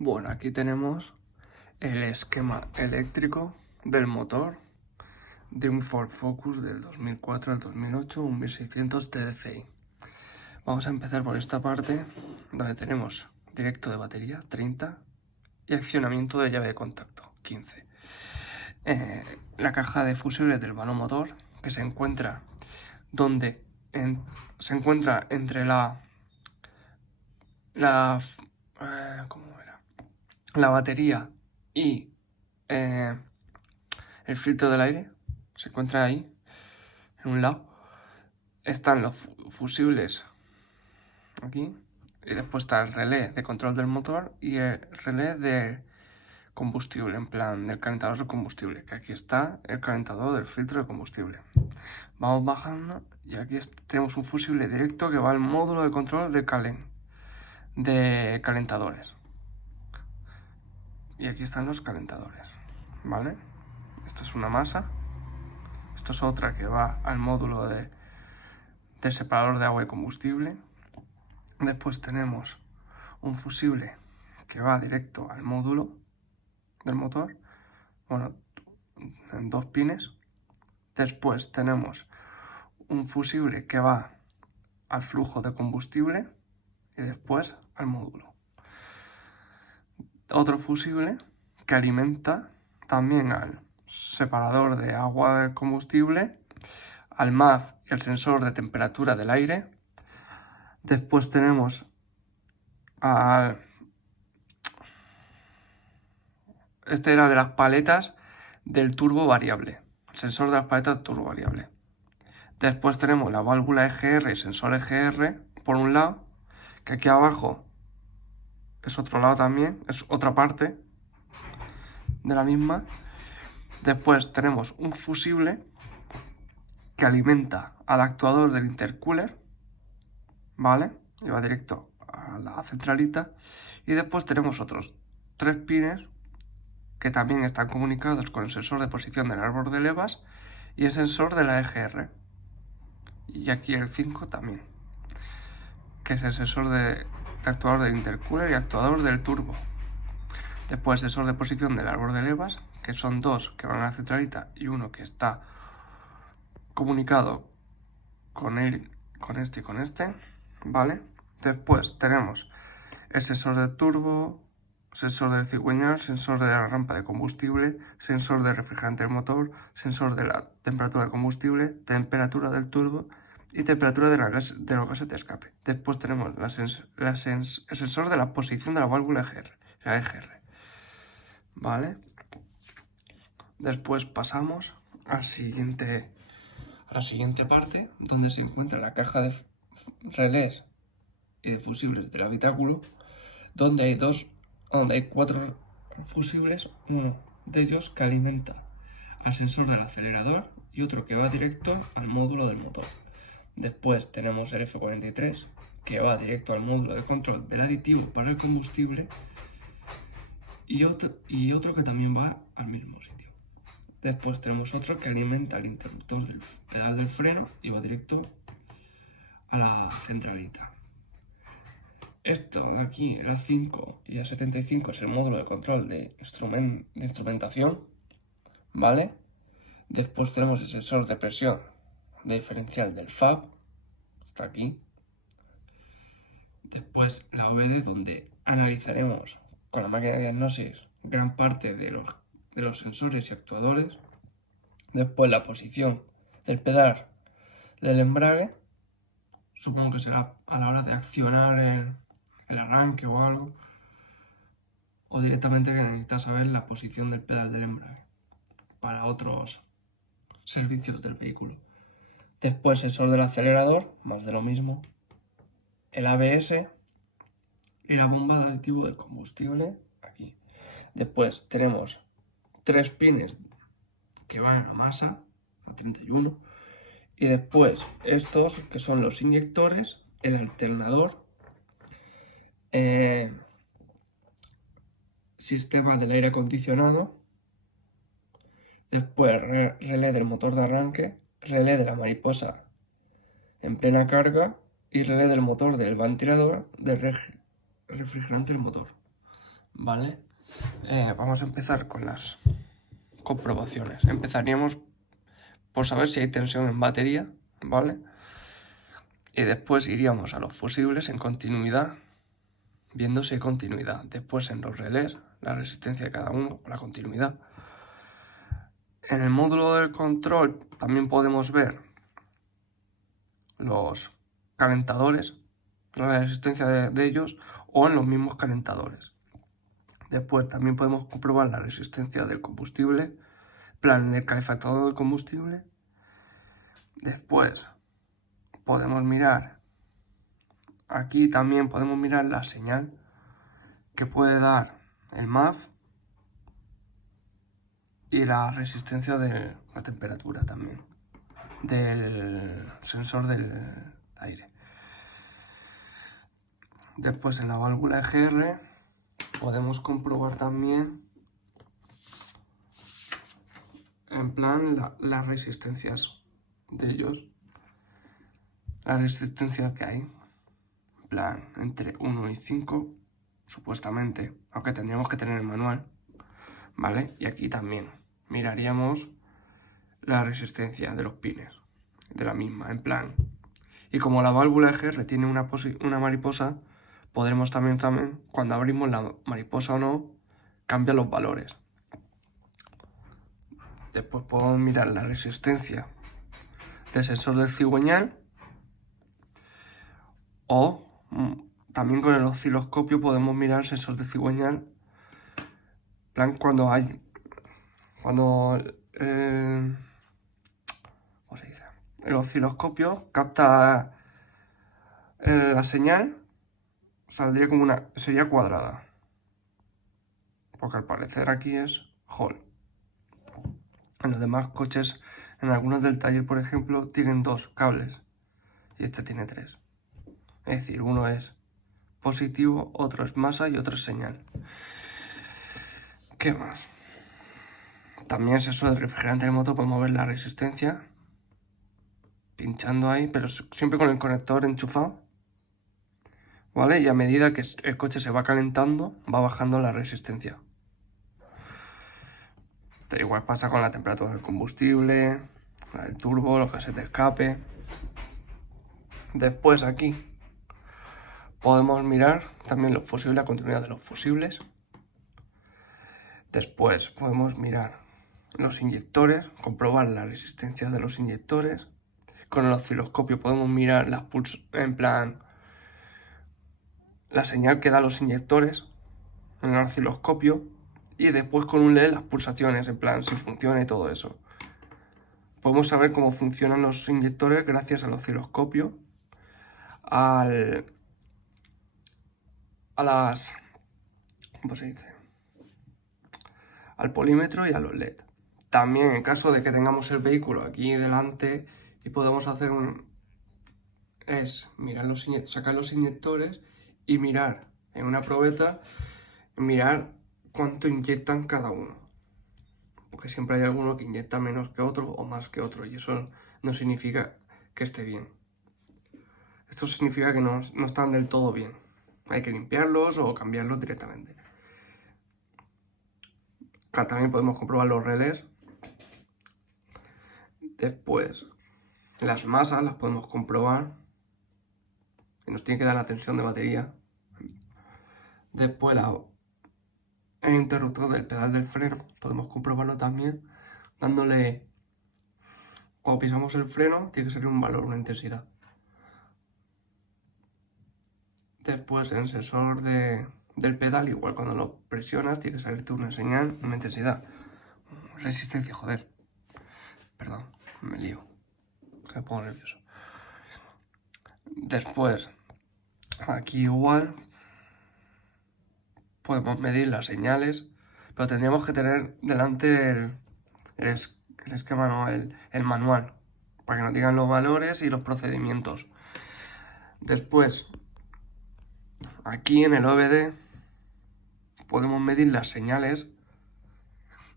Bueno, aquí tenemos el esquema eléctrico del motor de un Ford Focus del 2004 al 2008, un 1600 TDCi. Vamos a empezar por esta parte donde tenemos directo de batería 30 y accionamiento de llave de contacto 15. La caja de fusibles del vano motor, que se encuentra se encuentra entre ¿cómo era? La batería y el filtro del aire, se encuentra ahí, en un lado. Están los fusibles aquí, y después está el relé de control del motor y el relé de combustible, en plan del calentador de combustible, que aquí está el calentador del filtro de combustible. Vamos bajando y aquí tenemos un fusible directo que va al módulo de control de calentadores. Y aquí están los calentadores, ¿vale? Esto es una masa. Esto es otra que va al módulo de separador de agua y combustible. Después tenemos un fusible que va directo al módulo del motor, bueno, en 2 pines. Después tenemos un fusible que va al flujo de combustible y después al módulo. Otro fusible que alimenta también al separador de agua de combustible, al MAF y el sensor de temperatura del aire. Después tenemos este era de las paletas del turbo variable, el sensor de las paletas turbo variable. Después tenemos la válvula EGR y sensor EGR por un lado, que aquí abajo es otro lado también, es otra parte de la misma. Después tenemos un fusible que alimenta al actuador del intercooler, ¿vale? Y va directo a la centralita. Y después tenemos otros 3 pines que también están comunicados con el sensor de posición del árbol de levas y el sensor de la EGR. Y aquí el 5 también, que es el sensor de actuador del intercooler y actuador del turbo. Después sensor de posición del árbol de levas, que son 2 que van a la centralita y uno que está comunicado con este y con este, ¿vale? Después tenemos el sensor de turbo, sensor del cigüeñal, sensor de la rampa de combustible, sensor de refrigerante del motor, sensor de la temperatura de combustible, temperatura del turbo y temperatura de los gases de escape. Después tenemos el sensor de la posición de la válvula EGR, la EGR, ¿vale? Después pasamos a la siguiente parte, donde se encuentra la caja de relés y de fusibles del habitáculo, donde hay 4 fusibles, uno de ellos que alimenta al sensor del acelerador y otro que va directo al módulo del motor. Después tenemos el F43 que va directo al módulo de control del aditivo para el combustible y otro que también va al mismo sitio. Después tenemos otro que alimenta el interruptor del pedal del freno y va directo a la centralita. Esto de aquí, el A5 y A75, es el módulo de control de instrumentación, ¿vale? Después tenemos el sensor de presión de diferencial del FAB, está aquí. Después la OBD, donde analizaremos con la máquina de diagnosis gran parte de los sensores y actuadores. Después la posición del pedal del embrague, supongo que será a la hora de accionar el arranque o algo, o directamente que necesitas saber la posición del pedal del embrague para otros servicios del vehículo. Después sensor del acelerador, más de lo mismo, el ABS y la bomba de aditivo de combustible aquí. Después tenemos 3 pines que van a la masa, a 31, y después estos que son los inyectores, el alternador, sistema del aire acondicionado, después relé del motor de arranque, relé de la mariposa en plena carga y relé del motor del ventilador del refrigerante del motor, ¿vale? Vamos a empezar con las comprobaciones. Empezaríamos por saber si hay tensión en batería, ¿vale? Y después iríamos a los fusibles en continuidad, viendo si hay continuidad. Después en los relés, la resistencia de cada uno, la continuidad. En el módulo del control también podemos ver los calentadores, la resistencia de ellos, o en los mismos calentadores. Después también podemos comprobar la resistencia del combustible, plan del calefactor del combustible. Después podemos mirar, aquí también podemos mirar la señal que puede dar el MAF y la resistencia de la temperatura también, del sensor del aire. Después en la válvula EGR podemos comprobar también en plan las resistencias de ellos, la resistencia que hay, en plan entre 1 y 5 supuestamente, aunque tendríamos que tener el manual, ¿vale? Y aquí también miraríamos la resistencia de los pines, de la misma, en plan. Y como la válvula EGR tiene una mariposa, podremos también, cuando abrimos la mariposa o no, cambia los valores. Después podemos mirar la resistencia del sensor del cigüeñal, o también con el osciloscopio podemos mirar el sensor de cigüeñal, plan cuando ¿cómo se dice? El osciloscopio capta la señal, saldría como sería cuadrada, porque al parecer aquí es Hall. En los demás coches, en algunos del taller, por ejemplo, tienen 2 cables y este tiene 3. Es decir, uno es positivo, otro es masa y otro es señal. ¿Qué más? También es eso del refrigerante del motor, podemos ver la resistencia pinchando ahí, pero siempre con el conector enchufado, ¿vale? Y a medida que el coche se va calentando, va bajando la resistencia. Igual pasa con la temperatura del combustible, el turbo, lo que se te escape. Después aquí podemos mirar también los fusibles, la continuidad de los fusibles. Después podemos mirar los inyectores, comprobar la resistencia de los inyectores. Con el osciloscopio podemos mirar en plan la señal que dan los inyectores en el osciloscopio, y después con un LED las pulsaciones, en plan si funciona y todo eso. Podemos saber cómo funcionan los inyectores gracias al osciloscopio, ¿cómo se dice? Al polímetro y a los LED. También en caso de que tengamos el vehículo aquí delante y podemos hacer mirar sacar los inyectores y mirar en una probeta, mirar cuánto inyectan cada uno, porque siempre hay alguno que inyecta menos que otro o más que otro, y eso no significa que esté bien. Esto significa que no están del todo bien, hay que limpiarlos o cambiarlos directamente. También podemos comprobar los relés. Después las masas las podemos comprobar, que nos tiene que dar la tensión de batería. Después el interruptor del pedal del freno podemos comprobarlo también dándole, cuando pisamos el freno tiene que salir un valor, una intensidad. Después en el sensor del pedal, igual cuando lo presionas tiene que salirte una señal, una intensidad, resistencia, joder, perdón, me lío, me pongo nervioso. Después aquí igual podemos medir las señales, pero tendríamos que tener delante el esquema, no, el manual, para que nos digan los valores y los procedimientos. Después, aquí en el OBD podemos medir las señales.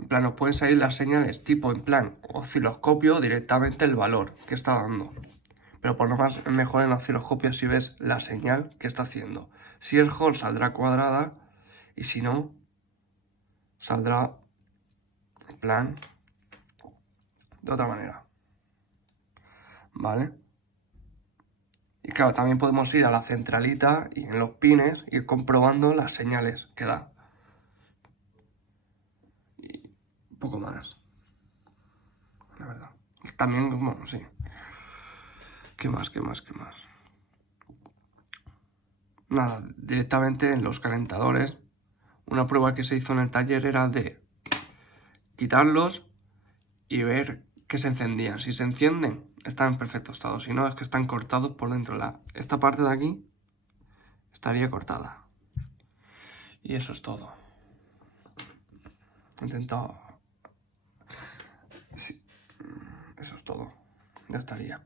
En plan, nos pueden salir las señales tipo en plan osciloscopio, directamente el valor que está dando. Pero por lo más es mejor en osciloscopio si ves la señal que está haciendo. Si es Hall saldrá cuadrada Y si no, saldrá en plan de otra manera. ¿Vale? Y claro, también podemos ir a la centralita y en los pines ir comprobando las señales que da. Y un poco más. La verdad. También, bueno, sí. ¿Qué más? Nada, directamente en los calentadores. Una prueba que se hizo en el taller era de quitarlos y ver que se encendían. Si se encienden, están en perfecto estado. Si no, es que están cortados por dentro. Esta parte de aquí estaría cortada. Y eso es todo. He intentado... Sí, eso es todo. Ya estaría.